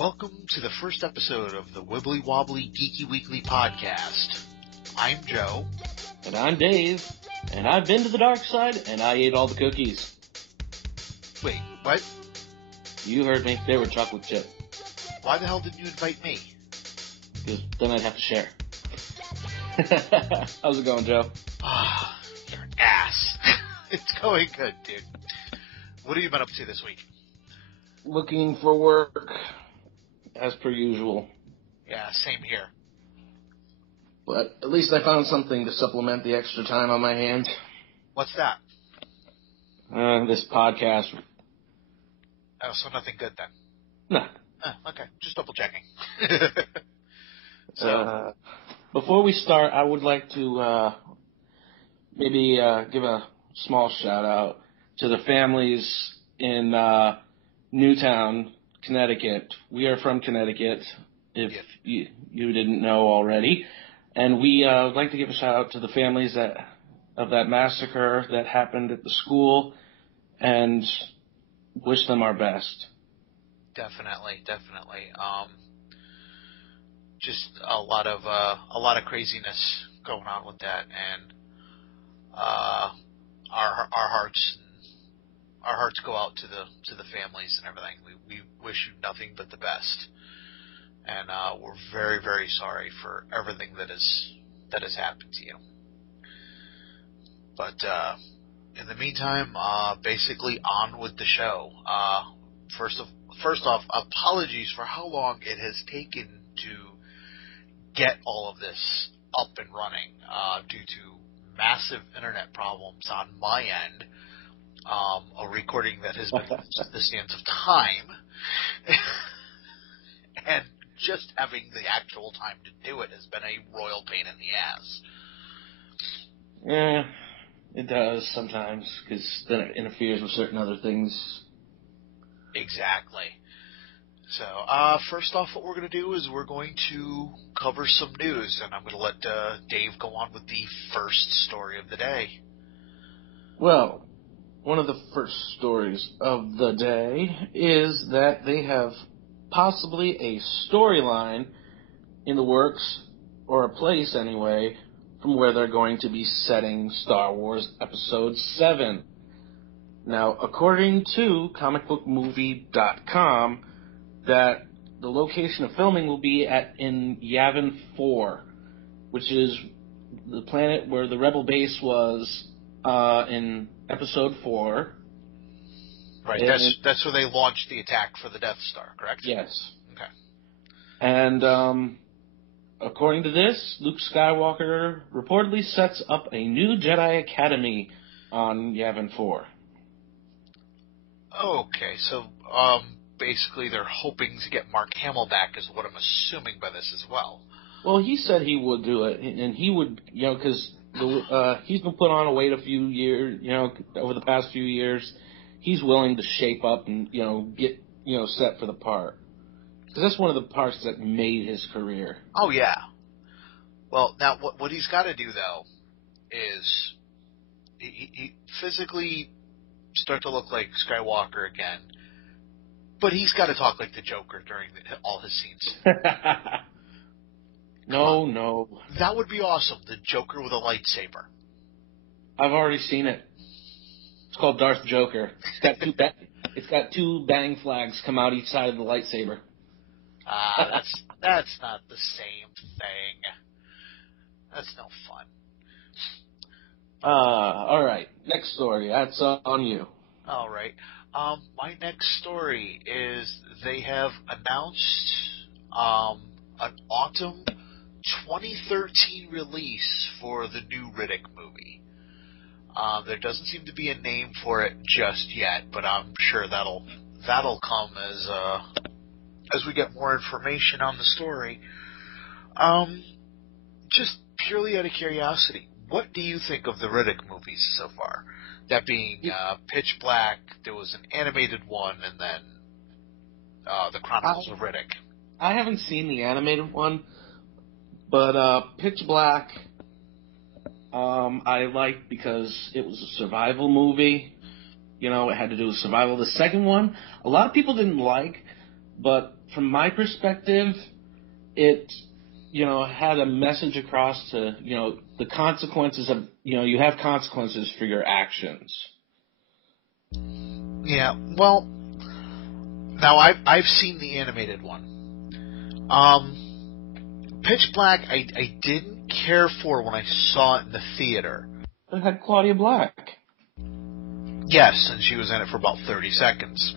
Welcome to the first episode of the Wibbly-Wobbly-Geeky-Weekly podcast. I'm Joe. And I'm Dave. And I've been to the dark side, and I ate all the cookies. Wait, what? You heard me. They were chocolate chip. Why the hell didn't you invite me? Because then I'd have to share. How's it going, Joe? You're an ass. It's going good, dude. What have you been up to this week? Looking for work, as per usual. Yeah, same here. But at least I found something to supplement the extra time on my hands. What's that? This podcast. Oh, so nothing good then? No. Oh, okay, just double checking. Before we start, I would like to maybe give a small shout out to the families in Newtown, Connecticut. We are from Connecticut, if you didn't know already. And we would like to give a shout out to the families of that massacre that happened at the school and wish them our best. Definitely. Just a lot of craziness going on with that, and our hearts go out to the families and everything. We wish you nothing but the best, and we're very, very sorry for everything that has happened to you. But in the meantime, basically on with the show. First off, apologies for how long it has taken to get all of this up and running due to massive internet problems on my end. A recording that has been the sands of time, and just having the actual time to do it has been a royal pain in the ass. Yeah, it does sometimes, because then it interferes with certain other things. Exactly. So, first off, what we're going to do is we're going to cover some news, and I'm going to let Dave go on with the first story of the day. Well, one of the first stories of the day is that they have possibly a storyline in the works, or a place anyway, from where they're going to be setting Star Wars Episode 7. Now, according to comicbookmovie.com, that the location of filming will be in Yavin 4, which is the planet where the Rebel base was in Episode 4. Right, that's where they launched the attack for the Death Star, correct? Yes. Okay. And according to this, Luke Skywalker reportedly sets up a new Jedi Academy on Yavin 4. Okay, so basically they're hoping to get Mark Hamill back is what I'm assuming by this as well. Well, he said he would do it, and he would, because he's been put on a weight a few years, over the past few years. He's willing to shape up and, get, set for the part. Because that's one of the parts that made his career. Oh, yeah. Well, now, what he's got to do, though, is he physically start to look like Skywalker again, but he's got to talk like the Joker during all his scenes. No. That would be awesome, the Joker with a lightsaber. I've already seen it. It's called Darth Joker. It's got two bang flags come out each side of the lightsaber. That's not the same thing. That's no fun. All right. Next story. That's on you. All right. My next story is they have announced an autumn 2013 release for the new Riddick movie. There doesn't seem to be a name for it just yet, but I'm sure that'll come as we get more information on the story. Just purely out of curiosity, what do you think of the Riddick movies so far? That being Pitch Black, there was an animated one, and then the Chronicles of Riddick. I haven't seen the animated one, but Pitch Black I liked because it was a survival movie. It had to do with survival. The second one, a lot of people didn't like but from my perspective, it, had a message across to, the consequences of, you have consequences for your actions. Yeah, well, now I've seen the animated one. Pitch Black, I didn't care for when I saw it in the theater. It had Claudia Black. Yes, and she was in it for about 30 seconds.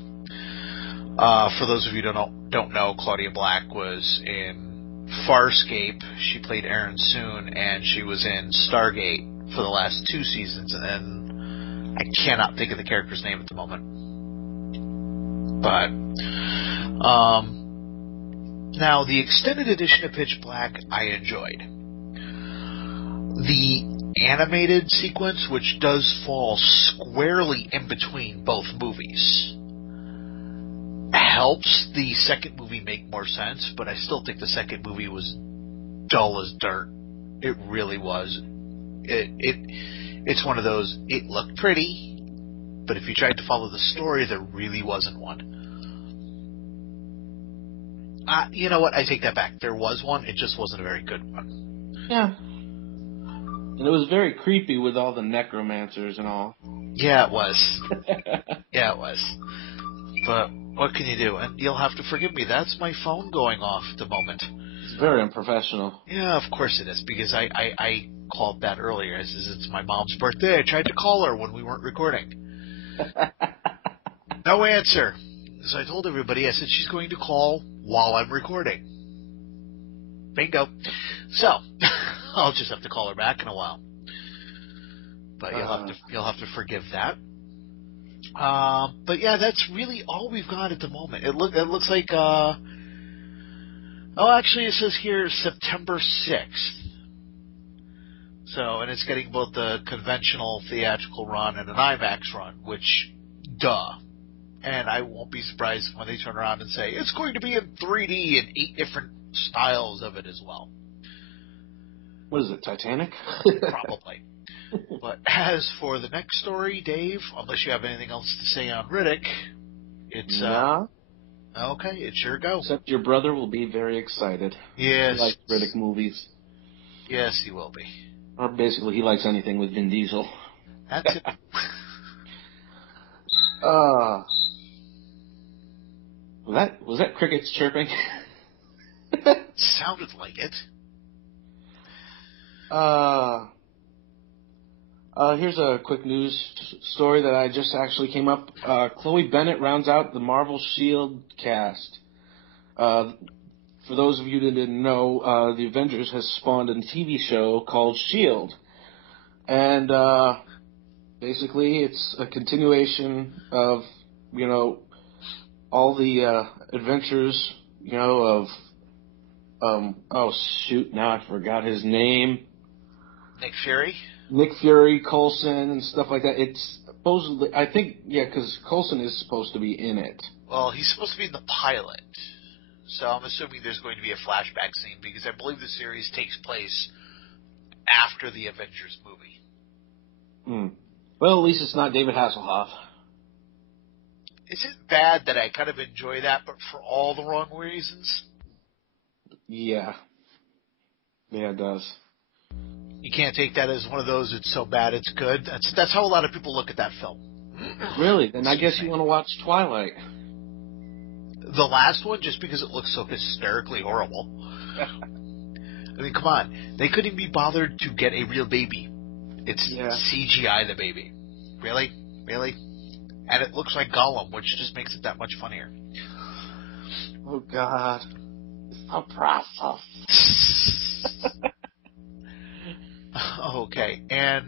For those of you who don't know, Claudia Black was in Farscape. She played Erin Soon, and she was in Stargate for the last 2 seasons, and I cannot think of the character's name at the moment. But, now, the extended edition of Pitch Black, I enjoyed. The animated sequence, which does fall squarely in between both movies, helps the second movie make more sense, but I still think the second movie was dull as dirt. It really was. It's one of those, it looked pretty, but if you tried to follow the story, there really wasn't one. You know what? I take that back. There was one. It just wasn't a very good one. Yeah. And it was very creepy with all the necromancers and all. Yeah, it was. Yeah, it was. But what can you do? And you'll have to forgive me. That's my phone going off at the moment. It's very unprofessional. Yeah, of course it is. Because I called that earlier. I says, it's my mom's birthday. I tried to call her when we weren't recording. No answer. So I told everybody, I said, she's going to call while I'm recording. Bingo. So, I'll just have to call her back in a while. But you'll have to forgive that. But yeah, that's really all we've got at the moment. It looks like, actually it says here September 6th. So, and it's getting both the conventional theatrical run and an IMAX run, which, duh. And I won't be surprised when they turn around and say, it's going to be in 3D and 8 different styles of it as well. What is it, Titanic? Probably. But as for the next story, Dave, unless you have anything else to say on Riddick, it's... Nah. Okay, it's your go. Except your brother will be very excited. Yes. He likes Riddick movies. Yes, he will be. Or basically, he likes anything with Vin Diesel. That's it. Was that crickets chirping? Sounded like it. Here's a quick news story that I just actually came up. Chloe Bennett rounds out the Marvel S.H.I.E.L.D. cast. For those of you that didn't know, the Avengers has spawned a TV show called S.H.I.E.L.D. And basically it's a continuation of, all the adventures, of, now I forgot his name. Nick Fury, Coulson, and stuff like that. It's supposedly, I think, because Coulson is supposed to be in it. Well, he's supposed to be in the pilot. So I'm assuming there's going to be a flashback scene, because I believe the series takes place after the Avengers movie. Well, at least it's not David Hasselhoff. Is it bad that I kind of enjoy that, but for all the wrong reasons? Yeah. Yeah, it does. You can't take that as one of those, it's so bad it's good. That's how a lot of people look at that film. Really? Then I guess you want to watch Twilight. The last one, just because it looks so hysterically horrible. I mean, come on. They couldn't be bothered to get a real baby. It's CGI the baby. Really? Really? And it looks like Gollum, which just makes it that much funnier. Oh, God. It's a process. Okay, and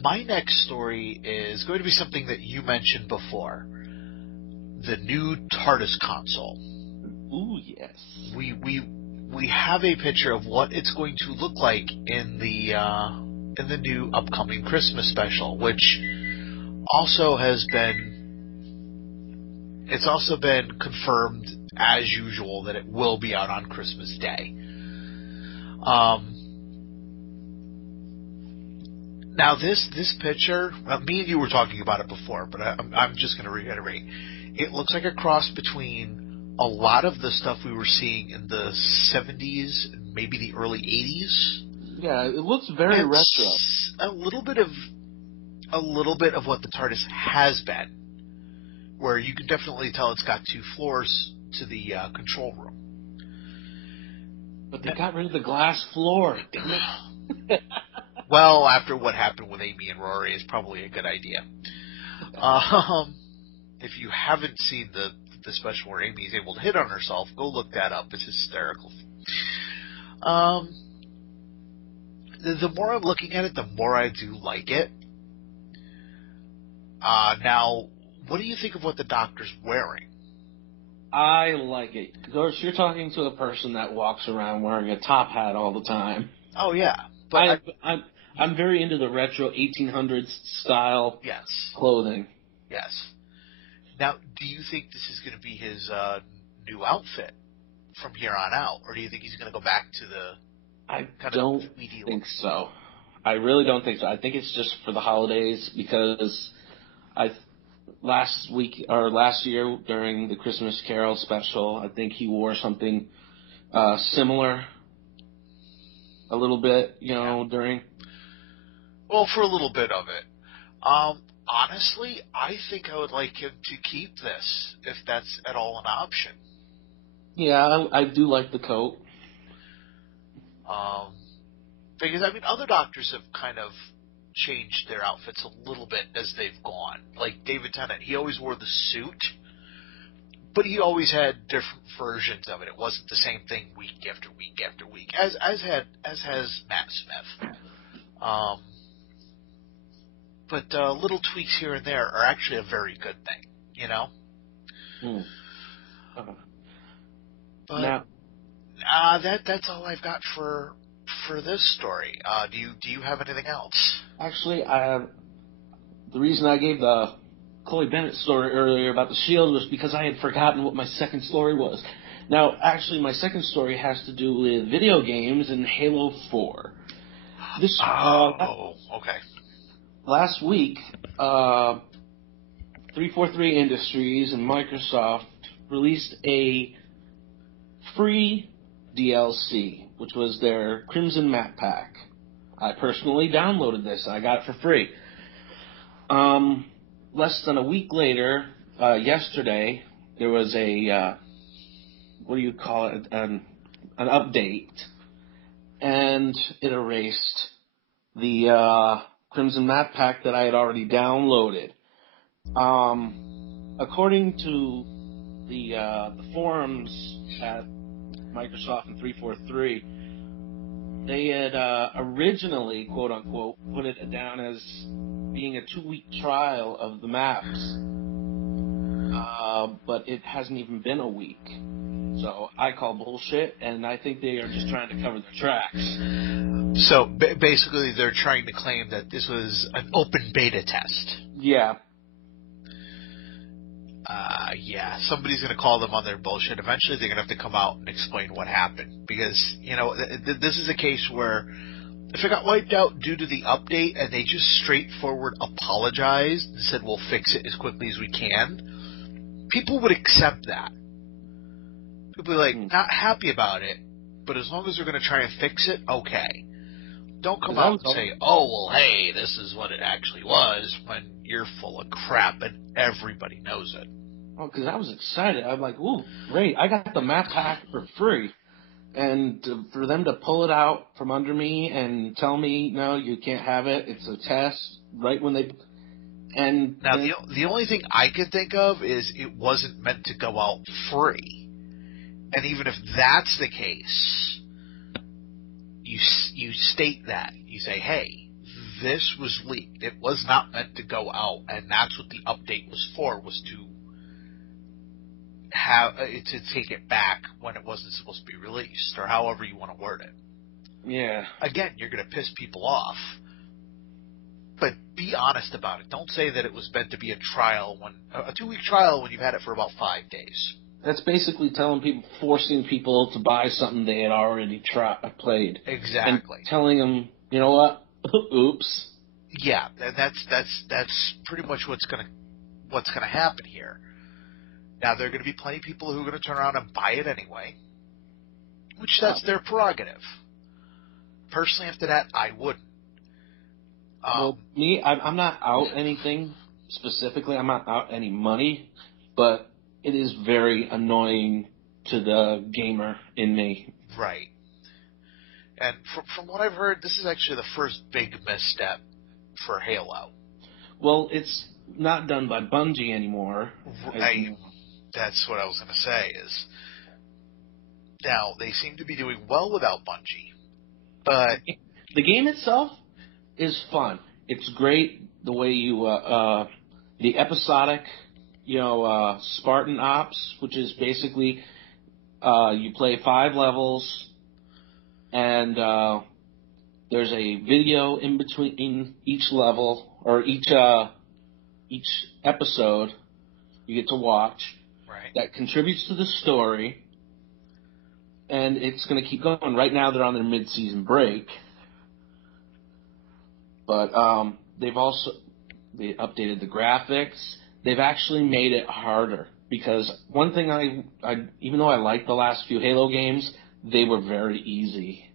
my next story is going to be something that you mentioned before. The new TARDIS console. Ooh, yes. We have a picture of what it's going to look like in the new upcoming Christmas special, which also has been confirmed as usual that it will be out on Christmas Day. Now this picture, me and you were talking about it before, but I'm just going to reiterate. It looks like a cross between a lot of the stuff we were seeing in the 70s, maybe the early 80s. Yeah, it looks very retro. A little bit of what the TARDIS has been, where you can definitely tell it's got 2 floors to the control room. But they got rid of the glass floor. Damn it. Well, after what happened with Amy and Rory, it's probably a good idea. If you haven't seen the special where Amy is able to hit on herself, go look that up. It's hysterical. The more I'm looking at it, the more I do like it. Now, what do you think of what the Doctor's wearing? I like it. Of course, you're talking to a person that walks around wearing a top hat all the time. Oh, yeah. But I'm very into the retro 1800s style clothing. Yes. Now, do you think this is going to be his new outfit from here on out? Or do you think he's going to go back to the I don't think so. I really don't think so. I think it's just for the holidays because last year during the Christmas Carol special, I think he wore something similar a little bit, during. Well, for a little bit of it. Honestly, I think I would like him to keep this, if that's at all an option. Yeah, I do like the coat. Because, other Doctors have kind of changed their outfits a little bit as they've gone. Like David Tennant, he always wore the suit, but he always had different versions of it. It wasn't the same thing week after week after week, as has Matt Smith. But little tweaks here and there are actually a very good thing, But now, that's all I've got for this story. Do you have anything else? Actually, the reason I gave the Chloe Bennett story earlier about the Shield was because I had forgotten what my second story was. Now, actually, my second story has to do with video games and Halo 4. Okay. Last week, 343 Industries and Microsoft released a free DLC, which was their Crimson Map Pack. I personally downloaded this. I got it for free. Less than a week later, yesterday, there was a, an update, and it erased the Crimson Map Pack that I had already downloaded. According to the forums at Microsoft and 343, they had originally, quote unquote, put it down as being a 2-week trial of the maps, but it hasn't even been a week. So I call bullshit, and I think they are just trying to cover their tracks. So basically, they're trying to claim that this was an open beta test. Yeah. Yeah, somebody's going to call them on their bullshit. Eventually, they're going to have to come out and explain what happened. Because, this is a case where if it got wiped out due to the update and they just straightforward apologized and said, we'll fix it as quickly as we can, people would accept that. People would be like, not happy about it, but as long as they're going to try and fix it, okay. Don't come out and say, oh, well, hey, this is what it actually was, when you're full of crap and everybody knows it. Oh, because I was excited. I'm like, ooh, great. I got the map pack for free. And for them to pull it out from under me and tell me, no, you can't have it, it's a test, right when they... And now, the only thing I could think of is it wasn't meant to go out free. And even if that's the case, you state that. You say, hey, this was leaked. It was not meant to go out, and that's what the update was for, was to take it back when it wasn't supposed to be released, or however you want to word it. Yeah. Again, you're going to piss people off, but be honest about it. Don't say that it was meant to be a 2-week trial when you've had it for about 5 days. That's basically forcing people to buy something they had already played. Exactly. And telling them, you know what? Oops. Yeah, that's pretty much what's gonna happen here. Now, there are going to be plenty of people who are going to turn around and buy it anyway, which Oh. that's their prerogative. Personally, after that, I wouldn't. Well, me, I'm not out anything specifically. I'm not out any money, but it is very annoying to the gamer in me. Right. And from what I've heard, this is actually the first big misstep for Halo. Well, it's not done by Bungie anymore. That's what I was going to say is, now, they seem to be doing well without Bungie, but... The game itself is fun. It's great the way you, the episodic, Spartan Ops, which is basically, you play 5 levels, and there's a video in between each level, or each episode you get to watch. Right. That contributes to the story, and it's going to keep going. Right now they're on their mid-season break, but they updated the graphics. They've actually made it harder, because one thing I even though I like the last few Halo games, they were very easy.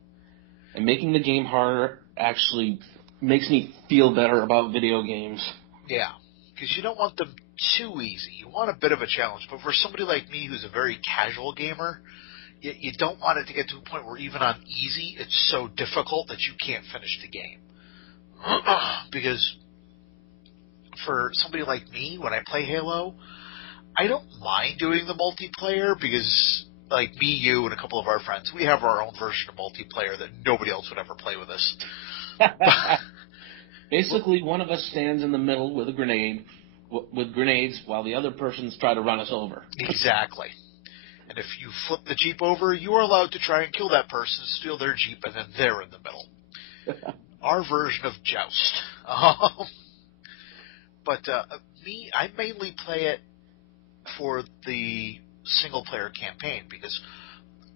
And making the game harder actually makes me feel better about video games. Yeah, because you don't want them too easy. You want a bit of a challenge. But for somebody like me who's a very casual gamer, you don't want it to get to a point where even on easy, it's so difficult that you can't finish the game. Because for somebody like me, when I play Halo, I don't mind doing the multiplayer because, like me, you, and a couple of our friends, we have our own version of multiplayer that nobody else would ever play with us. Basically, one of us stands in the middle with a grenade, with grenades, while the other person's try to run us over. Exactly. And if you flip the Jeep over, you are allowed to try and kill that person, steal their Jeep, and then they're in the middle. Our version of Joust. But me, I mainly play it for the single-player campaign because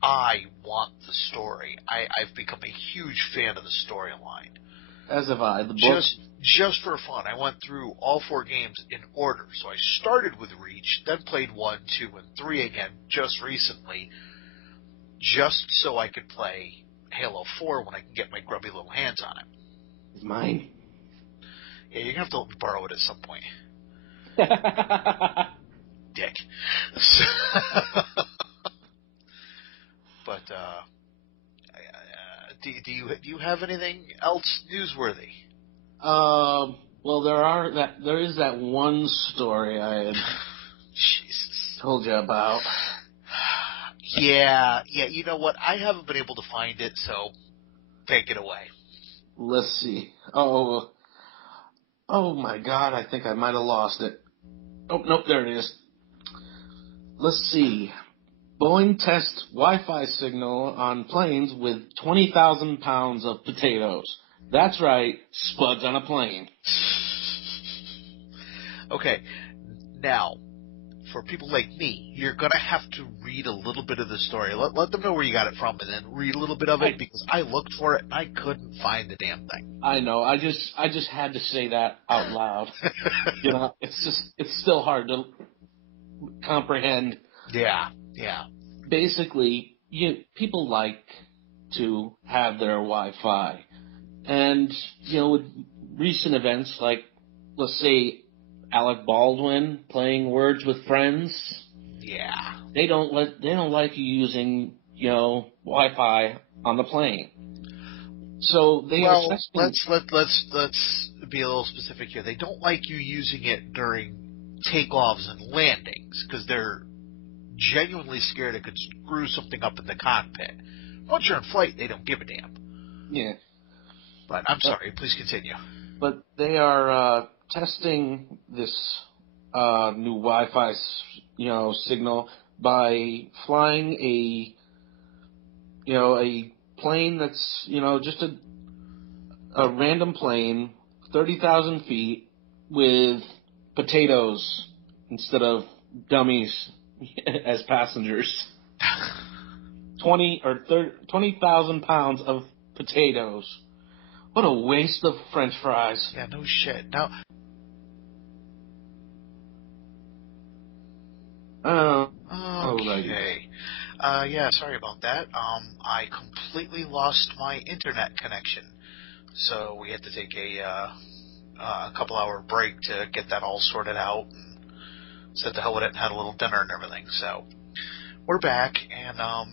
I want the story. I've become a huge fan of the storyline. As have I. The book. Just for fun, I went through all 4 games in order. So I started with Reach, then played 1, 2, and 3 again just recently, just so I could play Halo 4 when I can get my grubby little hands on it. It's mine. Yeah, you're going to have to let me borrow it at some point. Dick. But, do you have anything else newsworthy? Well, there is that one story I had Jesus. told you about. Yeah, you know what? I haven't been able to find it, so take it away. Let's see. Oh my God, I think I might have lost it. Oh, nope, there it is. Let's see. Boeing tests Wi-Fi signal on planes with 20,000 pounds of potatoes. That's right, spuds on a plane. Okay, now, for people like me, you're going to have to read a little bit of the story. Let them know where you got it from, and then read a little bit of it, because I looked for it, and I couldn't find the damn thing. I know, I just had to say that out loud. It's still hard to comprehend. Yeah. Basically, people like to have their Wi-Fi. And, with recent events like, let's say, Alec Baldwin playing Words with Friends. Yeah. They don't like you using, Wi-Fi on the plane. So they are testing. Let's be a little specific here. They don't like you using it during takeoffs and landings because they're genuinely scared it could screw something up in the cockpit. Once you're in flight, they don't give a damn. Yeah. But I'm sorry. Please continue. But they are testing this new Wi-Fi, signal by flying a plane that's, just a random plane, 30,000 feet, with potatoes instead of dummies as passengers. 20,000 pounds of potatoes. What a waste of French fries. Yeah, no shit. Now, Oh, Okay. Yeah, sorry about that. I completely lost my internet connection, so we had to take a couple-hour break to get that all sorted out, and said the hell with it and had a little dinner and everything. So we're back, and where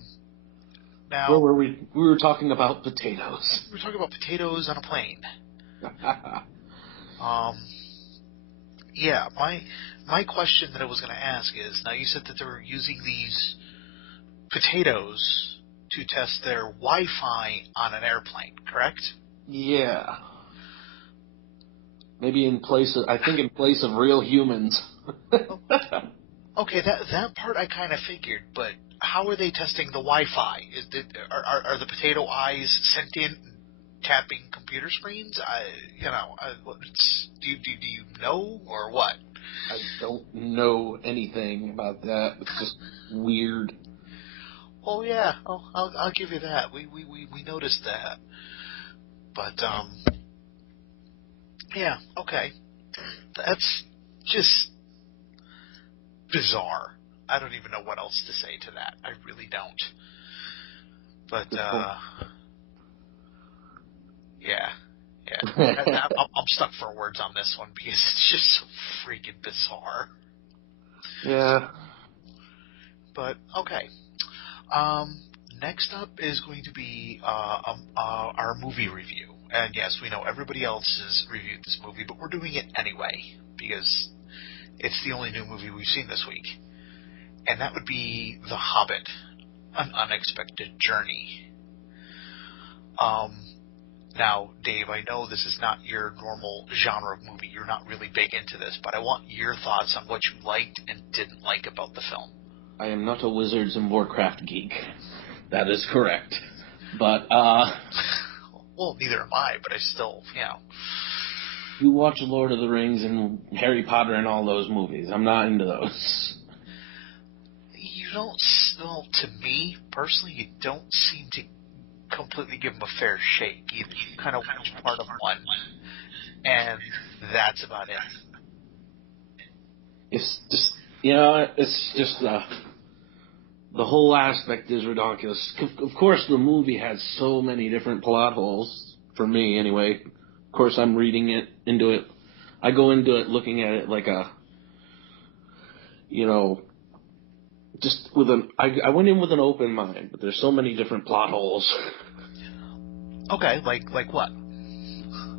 now were we? We were talking about potatoes. we're talking about potatoes on a plane. Um, yeah, my question that I was going to ask is, now you said that they were using these potatoes to test their Wi-Fi on an airplane, correct? Yeah. Maybe in place of real humans. Okay, that part I kind of figured, but how are they testing the Wi-Fi? Are the potato eyes sentient, tapping computer screens? Do you know or what? I don't know anything about that. It's just weird. Oh yeah, I'll give you that. We noticed that, but yeah, okay, that's just bizarre. I don't even know what else to say to that. I really don't. But yeah. I'm stuck for words on this one because it's just so freaking bizarre. Yeah. But okay. Next up is going to be our movie review. And yes, we know everybody else has reviewed this movie, but we're doing it anyway because it's the only new movie we've seen this week. And that would be The Hobbit, An Unexpected Journey. Now, Dave, I know this is not your normal genre of movie. You're not really big into this, but I want your thoughts on what you liked and didn't like about the film. I am not a Wizards and Warcraft geek. That is correct. But, well, neither am I, but I still, You watch Lord of the Rings and Harry Potter and all those movies. I'm not into those. You don't, well, to me, personally, you don't seem to completely give them a fair shake. You kind of watch part of one, and that's about it. It's just, it's just the whole aspect is ridiculous. Of course, the movie has so many different plot holes, for me anyway. Of course, I'm reading into it. I go into it looking at it like just I went in with an open mind, but there's so many different plot holes. Okay, like what?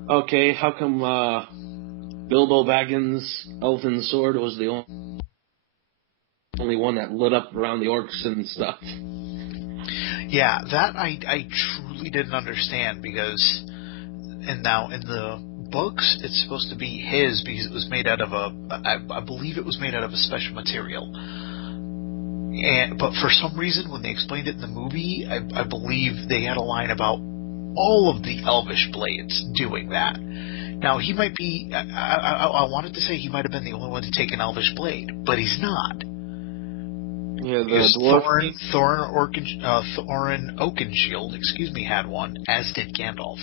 Okay, how come Bilbo Baggins' elfin sword was the only one that lit up around the orcs and stuff? Yeah, that I truly didn't understand because, and now in the books it's supposed to be his because it was made out of I believe it was made out of a special material. But for some reason, when they explained it in the movie, I believe they had a line about all of the Elvish blades doing that. Now, he might be, I wanted to say he might have been the only one to take an Elvish blade, but he's not. Yeah, the dwarf. Thorin Oakenshield, had one, as did Gandalf.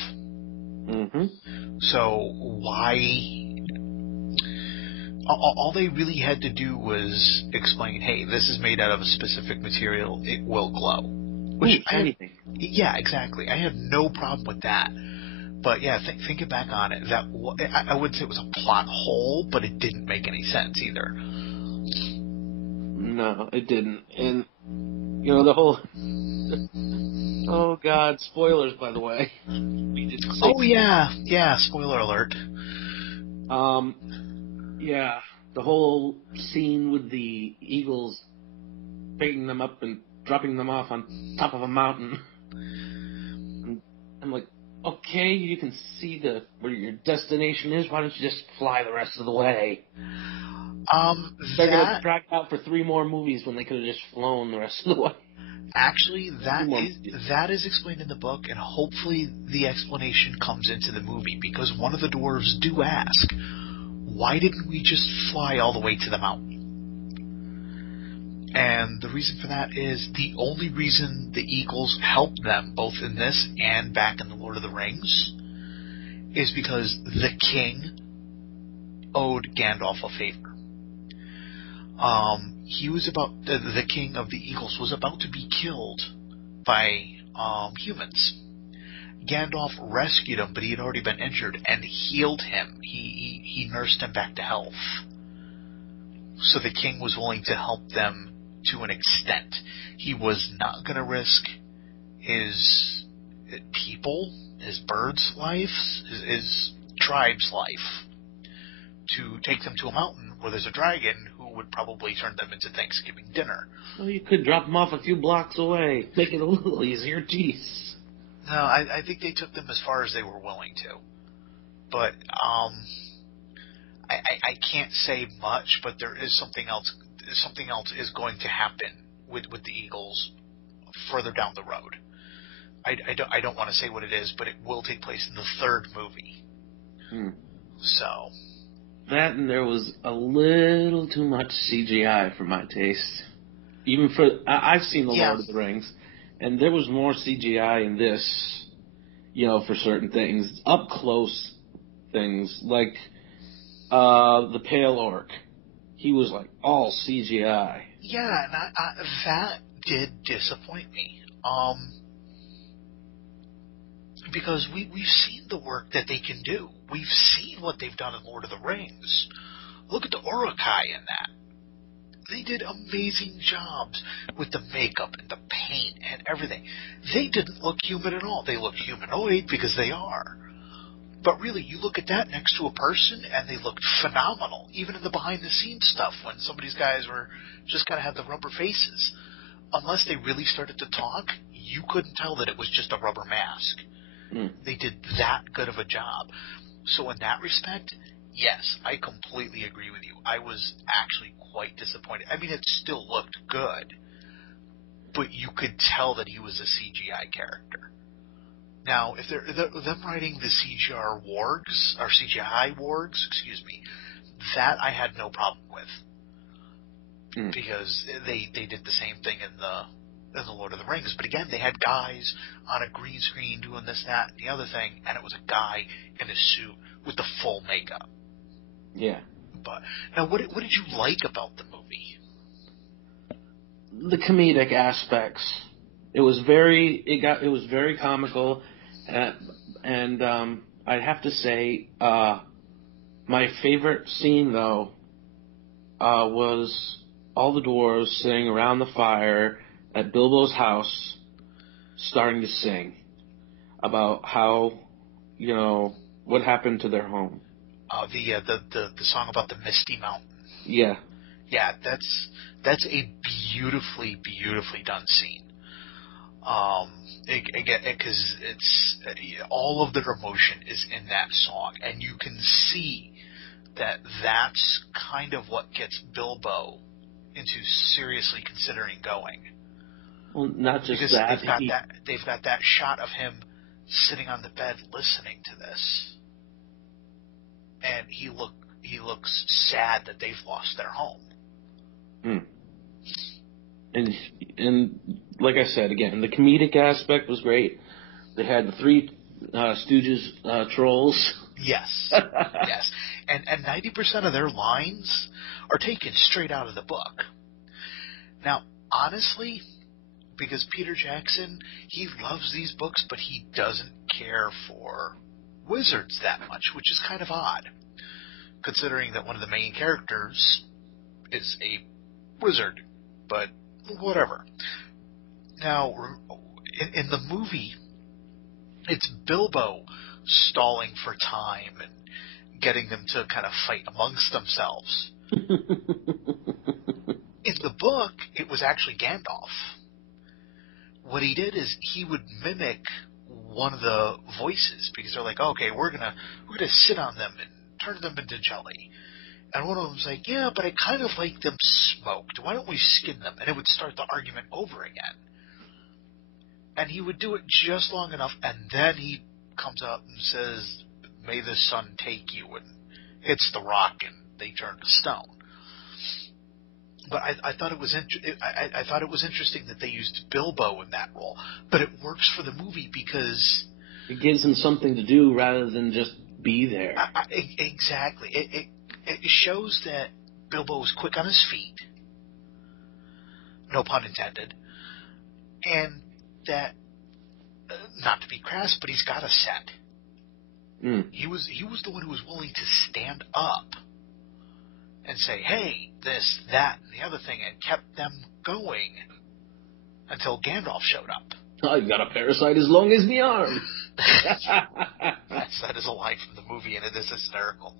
Mm-hmm. So why... All they really had to do was explain, hey, this is made out of a specific material, it will glow. Which anything. Yeah, exactly. I have no problem with that. But yeah, thinking back on it, I wouldn't say it was a plot hole, but it didn't make any sense either. No, it didn't. And, the whole... Oh, God, spoilers, by the way. Oh, yeah, spoiler alert. Yeah, the whole scene with the eagles picking them up and dropping them off on top of a mountain. And I'm like, okay, you can see where your destination is. Why don't you just fly the rest of the way? They're going to drag out for 3 more movies when they could have just flown the rest of the way. Actually, that is explained in the book, and hopefully the explanation comes into the movie, because one of the dwarves do ask, why didn't we just fly all the way to the mountain? And the reason for that is the only reason the eagles helped them, both in this and back in the Lord of the Rings, is because the king owed Gandalf a favor. he was about the king of the eagles was about to be killed by humans. Gandalf rescued him, but he had already been injured and healed him. He nursed him back to health. So the king was willing to help them to an extent. He was not going to risk his people, his birds' lives, his tribe's life, to take them to a mountain where there's a dragon who would probably turn them into Thanksgiving dinner. Well, you could drop them off a few blocks away. Make it a little easier. Jeez. No, I think they took them as far as they were willing to. But I can't say much, but there is something else. Something else is going to happen with the Eagles further down the road. I don't want to say what it is, but it will take place in the third movie. So that, and there was a little too much CGI for my taste. Even for I've seen the Lord of the Rings, and there was more CGI in this, for certain things, up close things like the Pale Orc. He was like all CGI. Yeah, and that did disappoint me. Because we've seen the work that they can do. We've seen what they've done in Lord of the Rings. Look at the Uruk-hai in that. They did amazing jobs with the makeup and the paint and everything. They didn't look human at all. They looked humanoid because they are. But really, you look at that next to a person, and they looked phenomenal, even in the behind-the-scenes stuff, when some of these guys were just kind of had the rubber faces. Unless they really started to talk, you couldn't tell that it was just a rubber mask. They did that good of a job. So in that respect, yes, I completely agree with you. I was actually quite disappointed. I mean, it still looked good, but you could tell that he was a CGI character. Now, if they're them writing the CGI wargs, that I had no problem with, because they did the same thing in the Lord of the Rings. But again, they had guys on a green screen doing this, that, and the other thing, and it was a guy in a suit with the full makeup. Yeah. But now, what did you like about the movie? The comedic aspects. It was very comical. And I'd have to say my favorite scene, though, was all the dwarves sitting around the fire at Bilbo's house starting to sing about how, what happened to their home. The song about the Misty Mountain. Yeah. Yeah, that's a beautifully done scene. Because it's all of their emotion is in that song, and you can see that that's kind of what gets Bilbo into seriously considering going. Well, not just because that. They've got that shot of him sitting on the bed listening to this, and he looks sad that they've lost their home. And like I said, again, the comedic aspect was great. They had the three Stooges trolls. Yes, yes, and 90% of their lines are taken straight out of the book. Now, honestly, because Peter Jackson, he loves these books, but he doesn't care for wizards that much, which is kind of odd, considering that one of the main characters is a wizard. But whatever. Now, in the movie, it's Bilbo stalling for time and getting them to kind of fight amongst themselves. In the book, it was actually Gandalf. What he did is he would mimic one of the voices, because they're like, okay, we're gonna sit on them and turn them into jelly. And one of them's like, yeah, but I kind of like them smoked. Why don't we skin them? And it would start the argument over again. And he would do it just long enough, and then he comes out and says, may the sun take you, and hits the rock, and they turn to stone. But I thought it was I thought it was interesting that they used Bilbo in that role. But it works for the movie because it gives him something to do rather than just be there. Exactly. It shows that Bilbo is quick on his feet. no pun intended, and that, not to be crass, but he's got a set. He was the one who was willing to stand up and say, hey, this, that, and the other thing, and kept them going until Gandalf showed up. I've got a parasite as long as my arm. Yes, that is a line from the movie, and it is hysterical.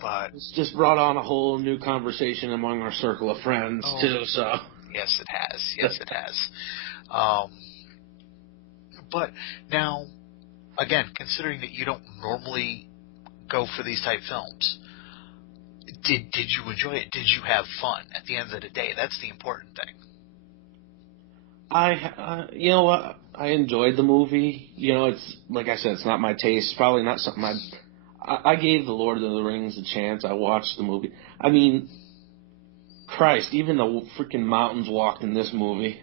But it's just brought on a whole new conversation among our circle of friends, too, so... Yes, it has. Yes, it has. But now, again, considering that you don't normally go for these type films, did you enjoy it? Did you have fun? At the end of the day, that's the important thing. You know what? I enjoyed the movie. You know, it's, like I said, it's not my taste. Probably not something I gave The Lord of the Rings a chance. I watched the movie. I mean, Christ, even the freaking mountains walked in this movie.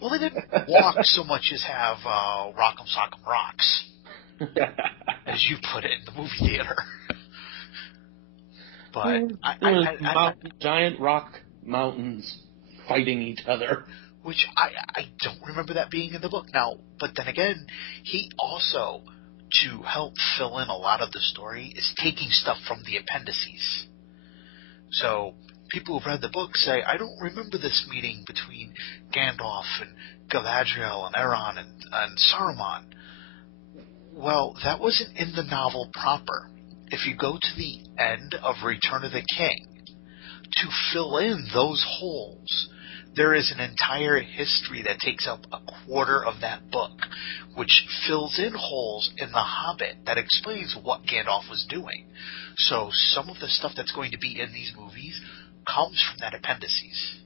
Well, they didn't walk so much as have Rock'em Sock'em Rocks, as you put it in the movie theater. But giant rock mountains fighting each other. Which I don't remember that being in the book now. But then again, he also, to help fill in a lot of the story, is taking stuff from the appendices. So people who've read the book say, I don't remember this meeting between Gandalf and Galadriel and Elrond and Saruman. Well, that wasn't in the novel proper. If you go to the end of Return of the King, to fill in those holes, there is an entire history that takes up a quarter of that book, which fills in holes in The Hobbit that explains what Gandalf was doing. So some of the stuff that's going to be in these movies comes from that appendices.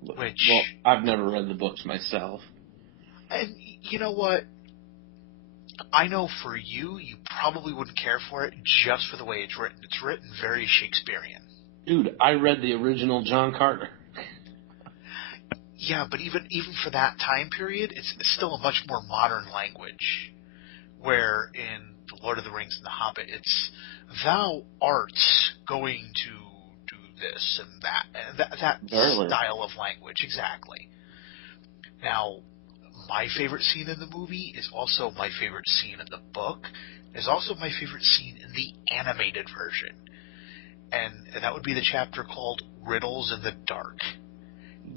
Well, I've never read the books myself. And you know what? I know for you probably wouldn't care for it just for the way it's written. It's written very Shakespearean. Dude, I read the original John Carter. Yeah, but even for that time period, it's still a much more modern language. Where in The Lord of the Rings and The Hobbit, it's thou art going to do this and that style of language, exactly. Now, my favorite scene in the movie is also my favorite scene in the book, is also my favorite scene in the animated version. And that would be the chapter called Riddles in the Dark.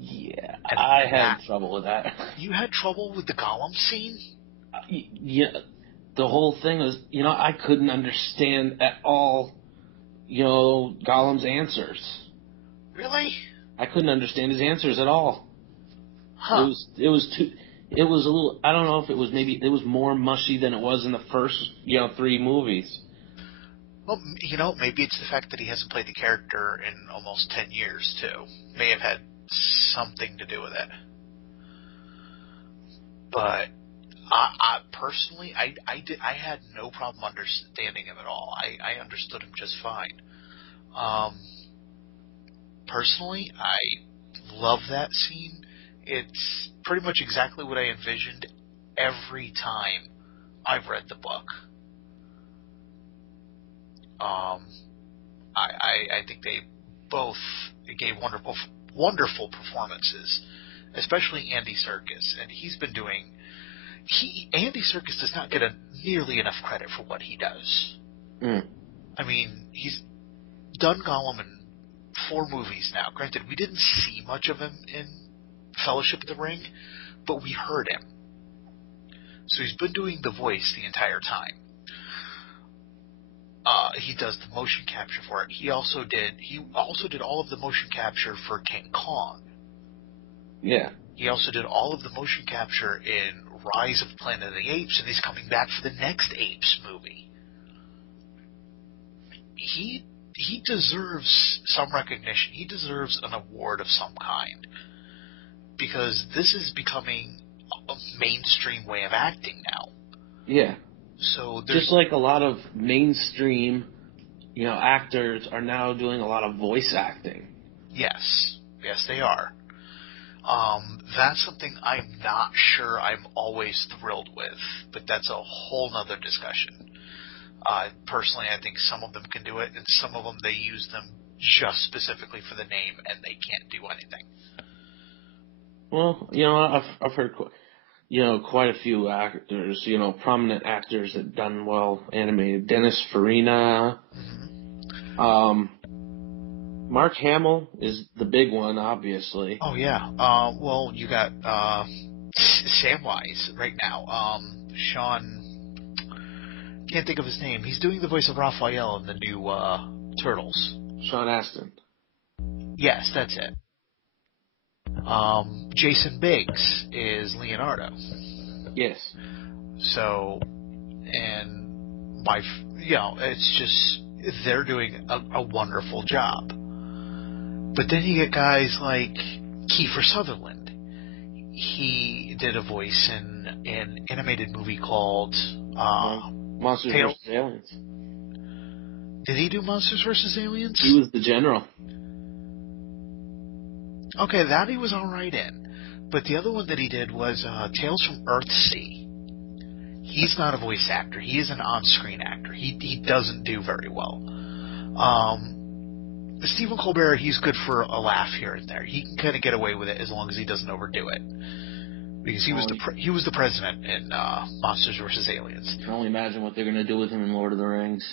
Yeah, and I had trouble with that. You had trouble with the Gollum scene? Yeah, the whole thing was, I couldn't understand at all, Gollum's answers. Really? I couldn't understand his answers at all. Huh. It was a little, I don't know if it was more mushy than it was in the first, 3 movies. Well, maybe it's the fact that he hasn't played the character in almost 10 years, too. May have had something to do with it. But I personally, I had no problem understanding him at all. I understood him just fine. Personally, I love that scene. It's pretty much exactly what I envisioned every time I've read the book. I think they both gave wonderful performances, especially Andy Serkis, and he's been doing. Andy Serkis does not get nearly enough credit for what he does. I mean, he's done Gollum in 4 movies now. Granted, we didn't see much of him in Fellowship of the Ring, but we heard him. So he's been doing the voice the entire time. He does the motion capture for it. He also did all of the motion capture for King Kong. Yeah. He also did all of the motion capture in Rise of the Planet of the Apes, and he's coming back for the next Apes movie. He deserves some recognition. He deserves an award of some kind. Because this is becoming a mainstream way of acting now. Yeah. So just like a lot of mainstream, actors are now doing a lot of voice acting. Yes, they are. That's something I'm not sure I'm always thrilled with, but that's a whole nother discussion. Personally, I think some of them can do it, and some of them they use them just specifically for the name, and they can't do anything. Well, I've heard, quite a few actors, prominent actors that done well animated. Dennis Farina, Mark Hamill is the big one, obviously. Oh yeah. Well, you got Samwise right now. Sean, can't think of his name. He's doing the voice of Raphael in the new Turtles. Sean Astin. Yes, that's it. Jason Biggs is Leonardo. Yes. So, and it's just they're doing a wonderful job. But then you get guys like Kiefer Sutherland. He did a voice in an animated movie called Monsters vs. Aliens. Did he do Monsters vs. Aliens? He was the general. Okay, that he was alright in. But the other one that he did was Tales from Earthsea. He's not a voice actor. He is an on-screen actor. He doesn't do very well. Stephen Colbert, he's good for a laugh here and there. He can kind of get away with it as long as he doesn't overdo it. Because he was the president in Monsters vs. Aliens. I can only imagine what they're going to do with him in Lord of the Rings.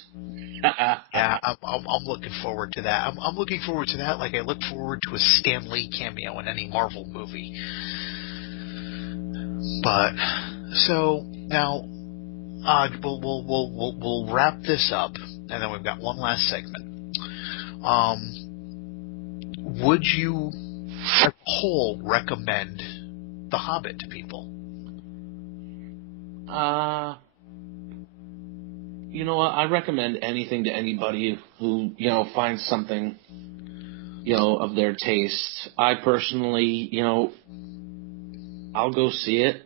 Yeah, I'm looking forward to that. I'm looking forward to that like I look forward to a Stan Lee cameo in any Marvel movie. But so now we'll wrap this up, and then we've got one last segment. Would you, as a whole, recommend The Hobbit to people? You know what? I recommend anything to anybody who, finds something, of their taste. I personally, I'll go see it.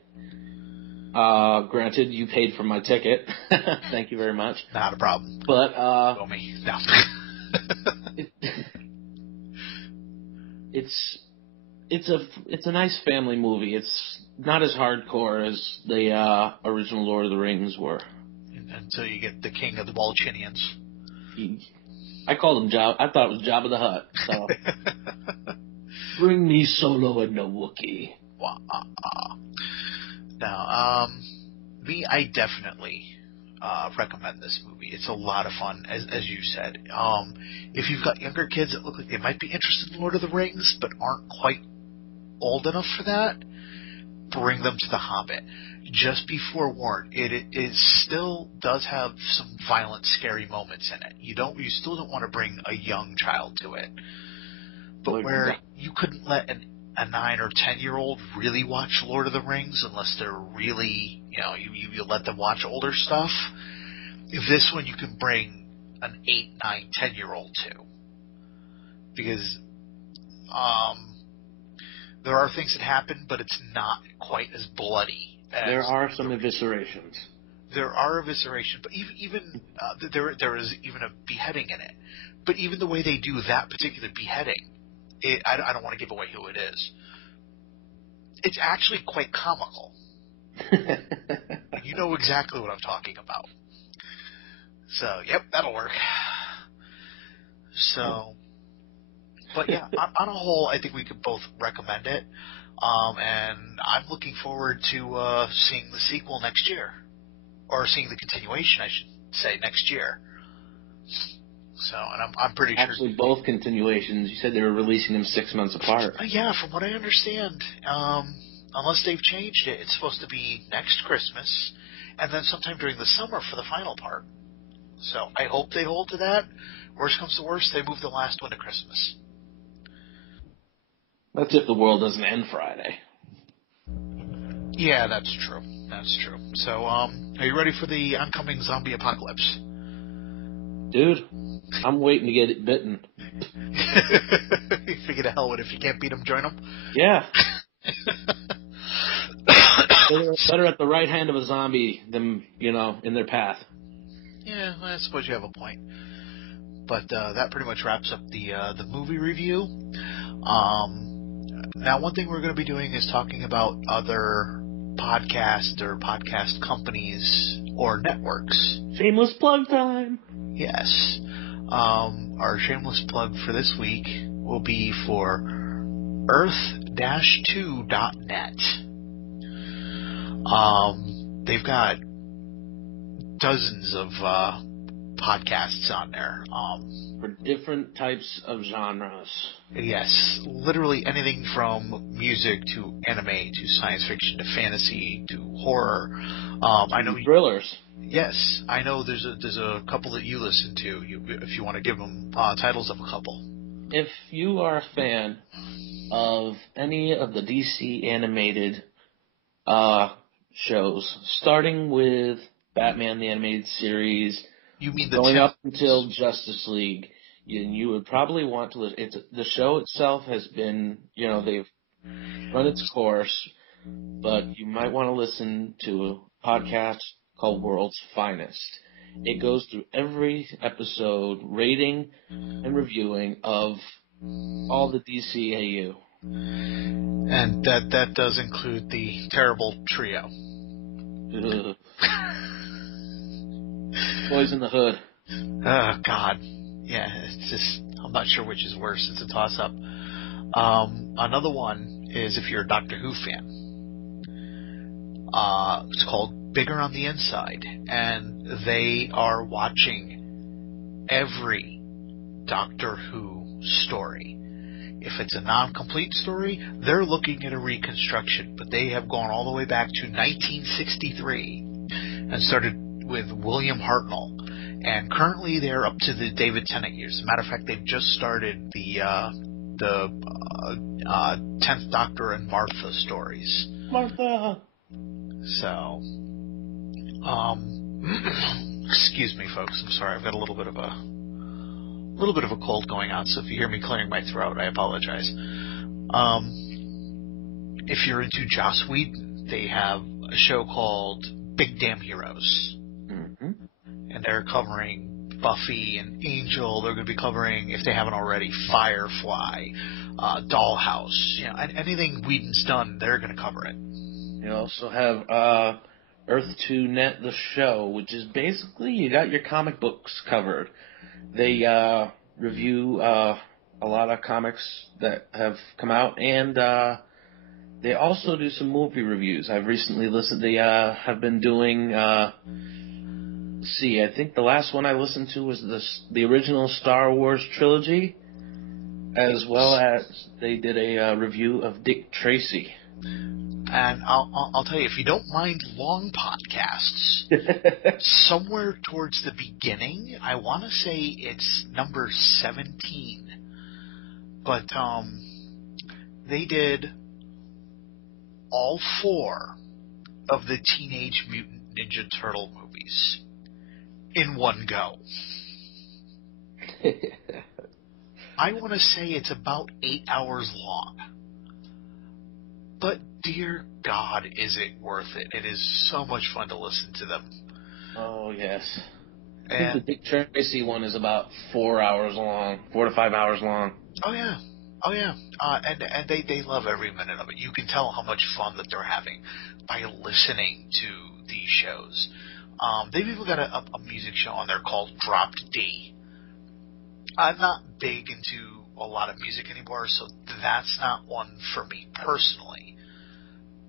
Granted, you paid for my ticket. Thank you very much. Not a problem. But, Go me. No. It's a nice family movie. It's not as hardcore as the original Lord of the Rings were. Until you get the king of the Balchinians. I called him Job. I thought it was Jabba the Hutt. So. Bring me Solo and no Wookiee. Now, I definitely recommend this movie. It's a lot of fun, as you said. If you've got younger kids that look like they might be interested in Lord of the Rings but aren't quite old enough for that, bring them to The Hobbit. Just be forewarned, it still does have some violent, scary moments in it. You still don't want to bring a young child to it. But where you couldn't let a 9 or 10-year-old really watch Lord of the Rings unless they're really, you let them watch older stuff. This one you can bring an 8, 9, 10-year-old to. Because there are things that happen, but it's not quite as bloody. There are some eviscerations. There are eviscerations, but even there is even a beheading in it. But even the way they do that particular beheading, I don't want to give away who it is. It's actually quite comical. You know exactly what I'm talking about. So, yep, that'll work. So, but yeah, on a whole, I think we could both recommend it. And I'm looking forward to seeing the sequel next year. Or seeing the continuation, I should say, next year. So, and I'm pretty sure... Actually, both continuations. You said they were releasing them 6 months apart. Yeah, from what I understand, unless they've changed it, it's supposed to be next Christmas, and then sometime during the summer for the final part. So, I hope they hold to that. Worst comes to worst, they move the last one to Christmas. That's if the world doesn't end Friday. Yeah, that's true. That's true. So, are you ready for the oncoming zombie apocalypse? Dude, I'm waiting to get it bitten. You figure the hell with it. If you can't beat them, join them? Yeah. Better at the right hand of a zombie than, in their path. Yeah, I suppose you have a point. But that pretty much wraps up the movie review. Now, one thing we're going to be doing is talking about other podcasts or podcast companies or networks. Shameless plug time. Yes. Our shameless plug for this week will be for earth-2.net. They've got dozens of podcasts on there. For different types of genres. Yes, literally anything from music to anime to science fiction to fantasy to horror. I know thrillers. Yes, I know. There's a couple that you listen to. If you want to give them titles of a couple. If you are a fan of any of the DC animated shows, starting with Batman the Animated Series, you mean going up until Justice League, you would probably want to listen. The show itself has been, they've run its course, but you might want to listen to a podcast called World's Finest. It goes through every episode, rating and reviewing of all the DCAU. And that does include the terrible trio. Boys in the Hood. Oh, God. Yeah, it's just, I'm not sure which is worse. It's a toss-up. Another one is if you're a Doctor Who fan. It's called Bigger on the Inside, and they are watching every Doctor Who story. If it's a non-complete story, they're looking at a reconstruction, but they have gone all the way back to 1963 and started with William Hartnell, and currently they're up to the David Tennant years. As a matter of fact, they've just started the 10th Doctor and Martha stories. Martha! So, excuse me, folks. I'm sorry. I've got a little bit of a cold going on. So if you hear me clearing my throat, I apologize. If you're into Joss Whedon, they have a show called Big Damn Heroes, and they're covering Buffy and Angel. They're going to be covering, if they haven't already, Firefly, Dollhouse. Anything Whedon's done, they're going to cover it. You also have Earth-2.net, the show, which is basically you got your comic books covered. They review a lot of comics that have come out, and they also do some movie reviews. I've recently listened. They have been doing. I think the last one I listened to was the original Star Wars trilogy, as well as they did a review of Dick Tracy. And I'll tell you, if you don't mind long podcasts, somewhere towards the beginning, I want to say it's number 17, but they did all 4 of the Teenage Mutant Ninja Turtle movies in one go. I want to say it's about 8 hours long. But dear God, is it worth it? It is so much fun to listen to them. Oh, yes. I think the Dick Tracy one is about 4 hours long, 4 to 5 hours long. Oh, yeah. And they love every minute of it. You can tell how much fun that they're having by listening to these shows. They've even got a music show on there called Dropped D. I'm not big into a lot of music anymore, so that's not one for me personally.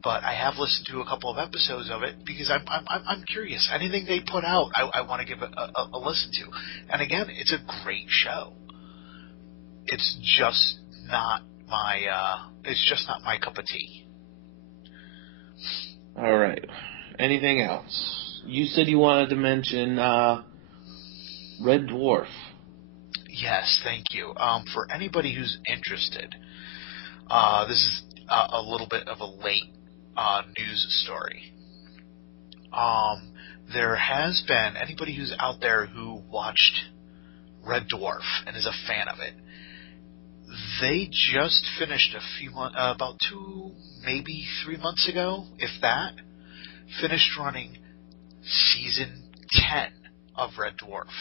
But I have listened to a couple of episodes of it because I'm curious. Anything they put out, I want to give a listen to. And again, it's a great show. It's just not my cup of tea. All right. Anything else? You said you wanted to mention Red Dwarf. Yes, thank you. For anybody who's interested, this is a little bit of a late news story. There has been, anybody who's out there who watched Red Dwarf and is a fan of it, they just finished about 2, maybe 3 months ago, if that, finished running season 10 of Red Dwarf.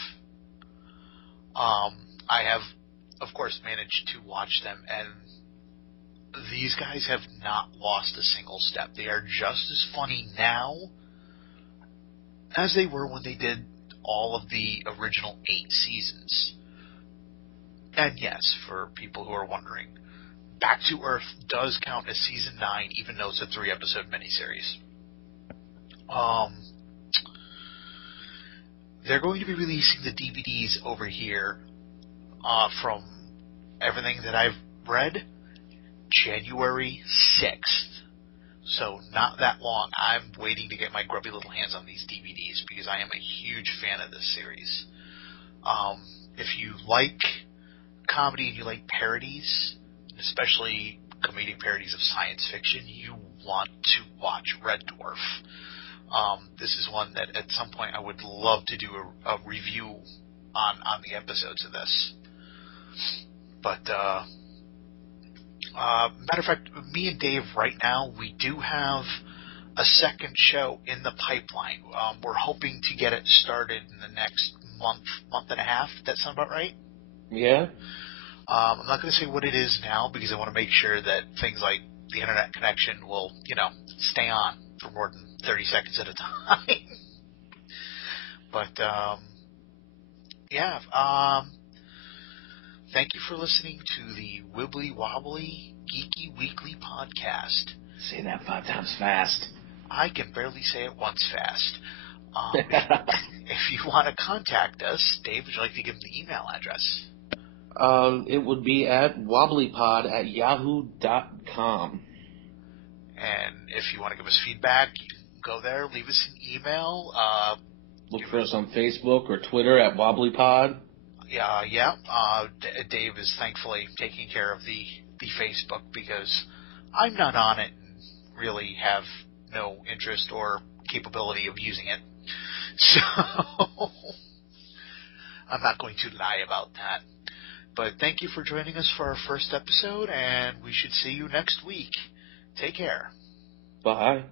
I have, of course, managed to watch them, and these guys have not lost a single step. They are just as funny now as they were when they did all of the original 8 seasons. And yes, for people who are wondering, Back to Earth does count as Season 9, even though it's a 3-episode miniseries. They're going to be releasing the DVDs over here from everything that I've read, January 6th. So not that long. I'm waiting to get my grubby little hands on these DVDs because I am a huge fan of this series. If you like comedy and you like parodies, especially comedic parodies of science fiction, you want to watch Red Dwarf. This is one that at some point I would love to do a review on the episodes of this. But matter of fact, me and Dave right now, we do have a second show in the pipeline. We're hoping to get it started in the next month and a half. That sound about right? Yeah. I'm not going to say what it is now because I want to make sure that things like the internet connection will, stay on for more than 30 seconds at a time. But, thank you for listening to the Wibbly-Wobbly-Geeky-Weekly podcast. Say that 5 times fast. I can barely say it once fast. If you want to contact us, Dave, would you like to give them the email address? It would be at wobblypod@yahoo.com. And if you want to give us feedback, you can go there, leave us an email. Look for us on Facebook or Twitter at wobblypod. Dave is thankfully taking care of the Facebook because I'm not on it and really have no interest or capability of using it. So I'm not going to lie about that. But thank you for joining us for our first episode, and we should see you next week. Take care. Bye.